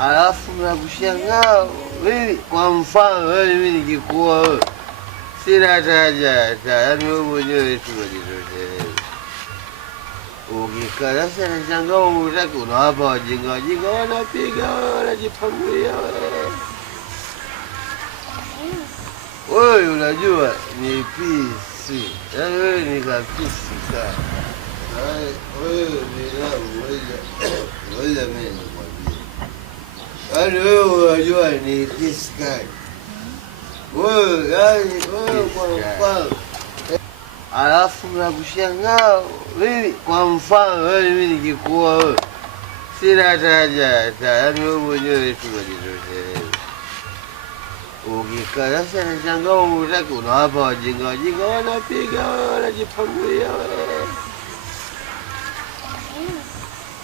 Alafu na kushangaa mimi, kwa mfano wewe, mimi nikikuwa wewe sina haja, yaani wewe mwenyewe tu unajitosheleza. Ukikaa sasa nashangaa unataka unawapa wajinga wanapiga wanajipangulia wewe unajua ni PC. Yaani wewe ni kapisi ka. Wewe ngoja mimi nikwambie. Yaani wewe unajua ni PC ka. Wewe yaani kwa alafu na kushangaa mimi, kwa mfano wewe, mimi nikikuwa wewe sina haja, yaani wewe mwenyewe tu unajitosheleza. Ukikaa sasa nashangaa unataka unawapa wajinga wanapiga wanajipangulia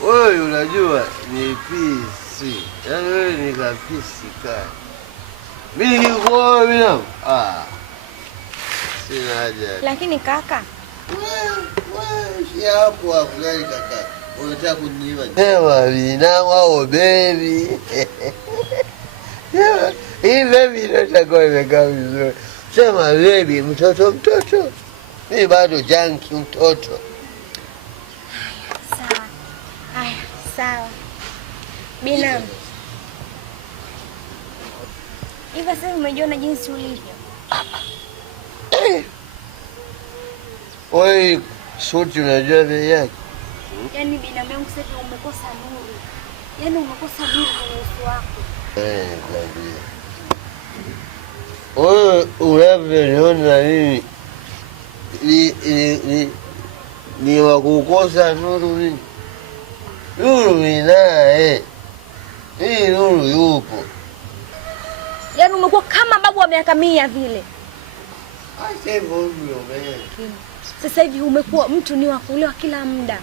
wewe unajua ni PC. Yaani wewe ni kapisi ka. Mimi nikikuwa wewe mimi sina haja. Lakini kaka, wewe hapo gani kaka? Unataka kuniwa? Sema binamu au baby. Hii baby ndio imekaa vizuri. Sema baby, mtoto. Mimi bado junkie mtoto. Sawa. Haya, sawa. Binamu. Hivi sasa umejiona jinsi ulivyo? Wewe suti unajua bei yake? Yaani binamu yangu sasa umekosa nuru. Yaani umekosa nuru kwenye uso wako. Kwambia. Wewe unavyoniona mimi ni wa kukosa nuru mimi. Nuru ninaye. Hii nuru yupo. Yaani umekuwa kama babu wa miaka 100 vile. Sasa hivi umekuwa mtu ni wa kulewa kila muda.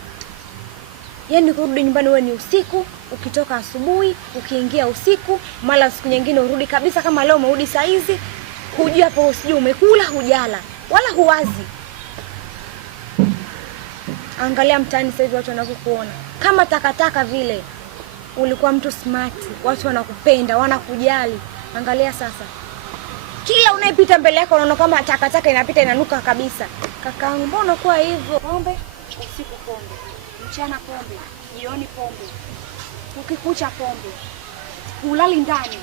Yaani kurudi nyumbani wewe ni usiku, ukitoka asubuhi, ukiingia usiku, mara siku nyingine urudi kabisa kama leo umerudi saa hizi. Hujui hapo usijui umekula, hujala, wala huwazi. Angalia mtaani sasa hivi watu wanakukuona kama takataka vile. Ulikuwa mtu smart, watu wanakupenda, wanakujali. Angalia sasa. Kila unayepita mbele yako unaona kama takataka inapita inanuka kabisa. Kakaangu, mbona unakuwa hivyo? Pombe, usiku pombe, mchana pombe, jioni pombe. Ukikucha pombe. Ulali ndani,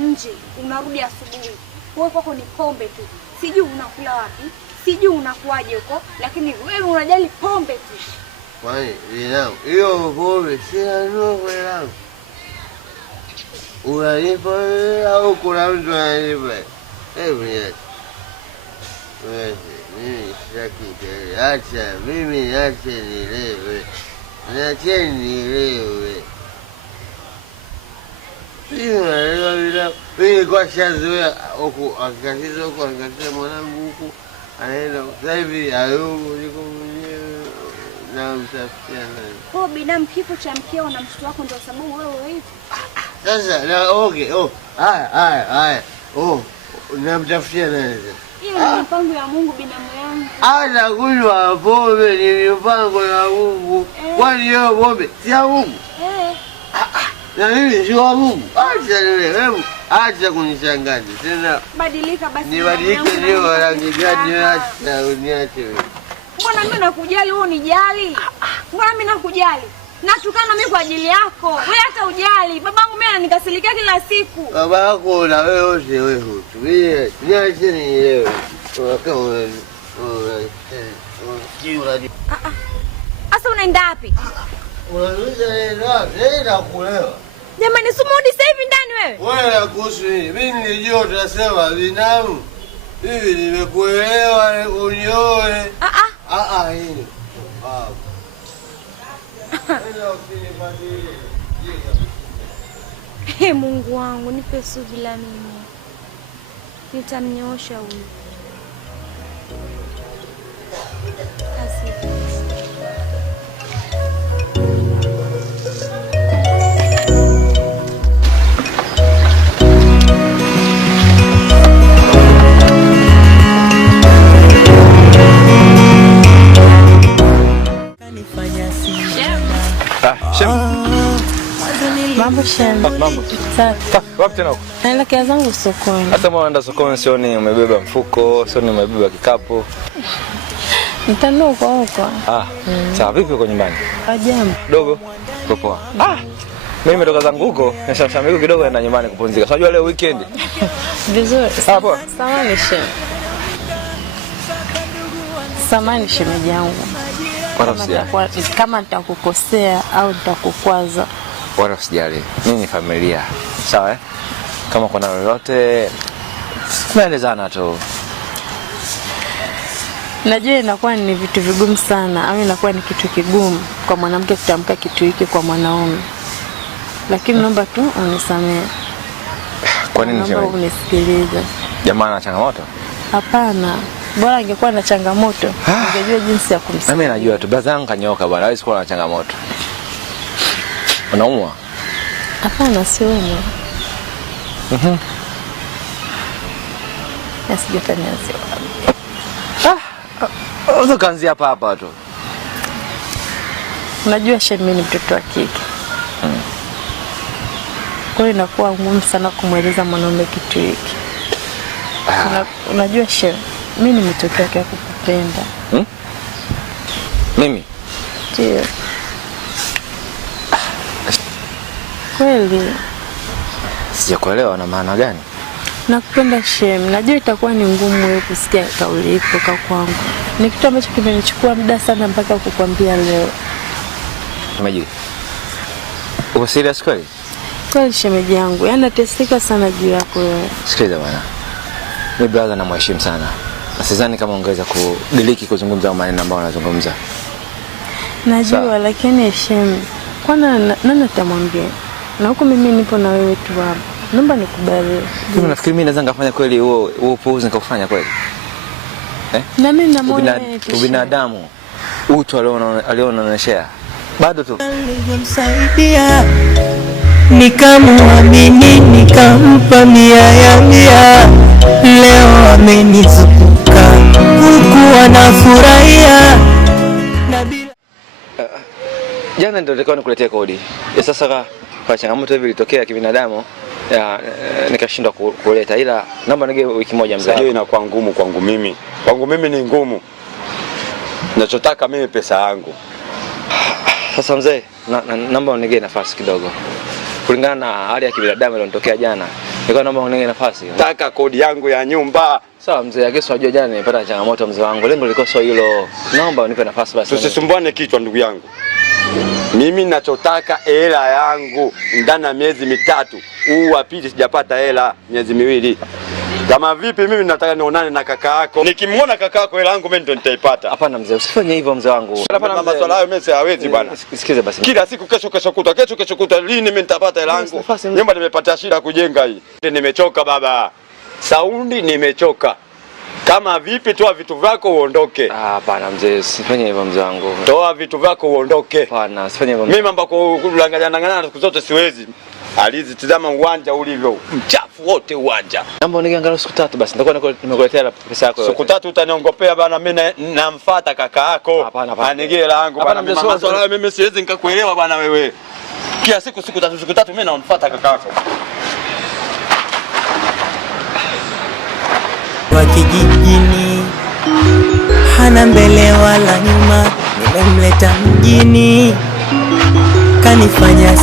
nje, unarudi asubuhi. Wewe kwako ni pombe tu. Sijui unakula wapi, sijui unakuaje huko, lakini wewe unajali pombe tu. Kwani binadamu, hiyo pombe sina nuru yangu. Unalipa au kuna mtu analipa? Mimi sitaki. Acha mimi nilewe. Niacheni nilewe. Mimi kwa shazoea huku akikatiza huku akikatiza mwanangu huku anaenda sasa hivi hayuko niko mwenyewe na mtafutia nani. Kwa binamu kifo cha mkeo na mtoto wako ndio sababu wewe hivi. Sasa na okay, haya. Namtafutia nani sasa? Hiyo ni mipango ya Mungu binamu yangu. Hata kunywa pombe ni mipango ya Mungu. Kwani hiyo pombe si ya Mungu? Na mimi si wa Mungu. Acha kunishangaza. Tena badilika basi. Nibadilike leo rangi gani acha uniache wewe. Mbona mimi nakujali wewe unijali? Mbona mimi nakujali? Natukana mimi kwa ajili yako. Wewe hata ujali. Babangu mimi ananikasirikia kila siku. Baba yako na wewe wote wewe hutu. Mimi niache ni leo. Asa unaenda wapi? Nenda kulewa. Jamani, sumudi sasa hivi ndani wewe. Wewe kuhusu nini? Mimi nilijua utasema binamu. Hivi nimekuelewa unioe. Hii. Mungu wangu, nipe subira mimi. Nitamnyoosha huyu. Mambo Mambo. Safi. Wapi tena huko? Naelekea zangu sokoni. Hata mwa unaenda sokoni sioni umebeba mfuko, sioni umebeba kikapu. Nitanua huko. Sawa, vipi uko nyumbani? Jambo. Dogo. Poa. Mimi nimetoka zangu huko, nimeshamsha miguu kidogo naenda nyumbani kupumzika. Unajua leo weekend. Vizuri. Poa. Samahani shemeji yangu. Kama nitakukosea au nitakukwaza. Wala usijali. Mimi ni familia. Sawa Kama kuna lolote tunaelezana tu. Najua inakuwa ni vitu vigumu sana au inakuwa ni kitu kigumu kwa mwanamke kutamka kitu hiki kwa mwanaume. Lakini naomba tu unisamehe. Kwa nini naomba unisikilize? Jamaa ana changamoto? Hapana. Bora angekuwa na changamoto, ungejua jinsi ya kumsaidia. Mimi najua tu brother yangu kanyoka bwana, hawezi kuwa na changamoto. Unaumwa? Hapana, siumwi. Yasijataniazia. Kaanzia hapa tu. Unajua mimi ni mtoto wa kike. Kwa hiyo inakuwa ngumu sana kumweleza mwanaume kitu hiki. Unajua mimi nimetokea kwa kukupenda. Mimi? Ndio. Kweli. Sijakuelewa na maana gani? Nakupenda Shem. Najua itakuwa ni ngumu wewe kusikia kauli hii kutoka kwangu. Ni kitu ambacho kimenichukua muda sana mpaka kukwambia leo. Shemeji. Uko serious kweli? Kweli shemeji yangu. Yaani nateseka sana juu yako wewe. Sikiliza bwana. Mimi brother namheshimu sana. Sidhani kama ungeweza kudiriki kuzungumza maneno ambayo unazungumza. Najua lakini Shem, kwa nani atamwambia? Na huko mimi nipo na wewe tu hapa. Naomba nikubali. Mimi nafikiri mimi naweza ngafanya kweli huo upuuzi nikafanya kweli. Na mimi na moyo binadamu utu aliononyeshea. Bado tu. Nilimsaidia. Nikamwamini, nikampa mia. Leo amenizunguka huku anafurahia. Jana ndio nilikuwa nikuletea kodi. Sasa kwa changamoto hivi ilitokea kibinadamu nikashindwa kuleta, ila naomba nige wiki moja mzee. Hiyo inakuwa ngumu kwangu mimi. Kwangu mimi ni ngumu. Ninachotaka mimi pesa yangu. Sasa mzee, naomba unige nafasi kidogo. Kulingana na hali ya kibinadamu iliyotokea jana, nilikuwa naomba unige nafasi. Nataka kodi yangu ya nyumba. Sawa mzee, akisi unajua jana nilipata changamoto mzee wangu. Lengo lilikuwa sio hilo. Naomba unipe nafasi basi. Tusisumbuane kichwa ndugu yangu. Mimi ninachotaka hela yangu ndani ya miezi mitatu. Huu wa pili sijapata hela miezi miwili. Kama vipi mimi nataka nionane na kaka yako. Nikimwona kaka yako hela yangu mimi ndio nitaipata. Hapana mzee, usifanye hivyo mzee wangu. Hapana masuala hayo mimi siwezi bwana. Sikize basi. Kila siku kesho kutwa lini mimi nitapata hela yangu? Nyumba nimepata shida kujenga hii. Nimechoka baba. Saundi nimechoka. Kama vipi toa vitu vyako uondoke. Hapana mzee, usifanye hivyo mzee wangu. Toa vitu vyako uondoke. Hapana, usifanye hivyo. Mimi ambako kulanganya siku zote siwezi. Alizi tazama uwanja ulivyo. Mchafu wote uwanja. Naomba uniangalie siku 3 basi. Nitakuwa nimekuletea pesa yako. Siku 3 utaniongopea bana, mimi namfuata kaka yako. Hapana. Anigee hela yangu bana. Mama swala mimi siwezi nikakuelewa bana wewe. Kila siku 3 mimi namfuata kaka yako. Wa kijijini hana mbele wala nyuma, nimemleta mjini kanifanya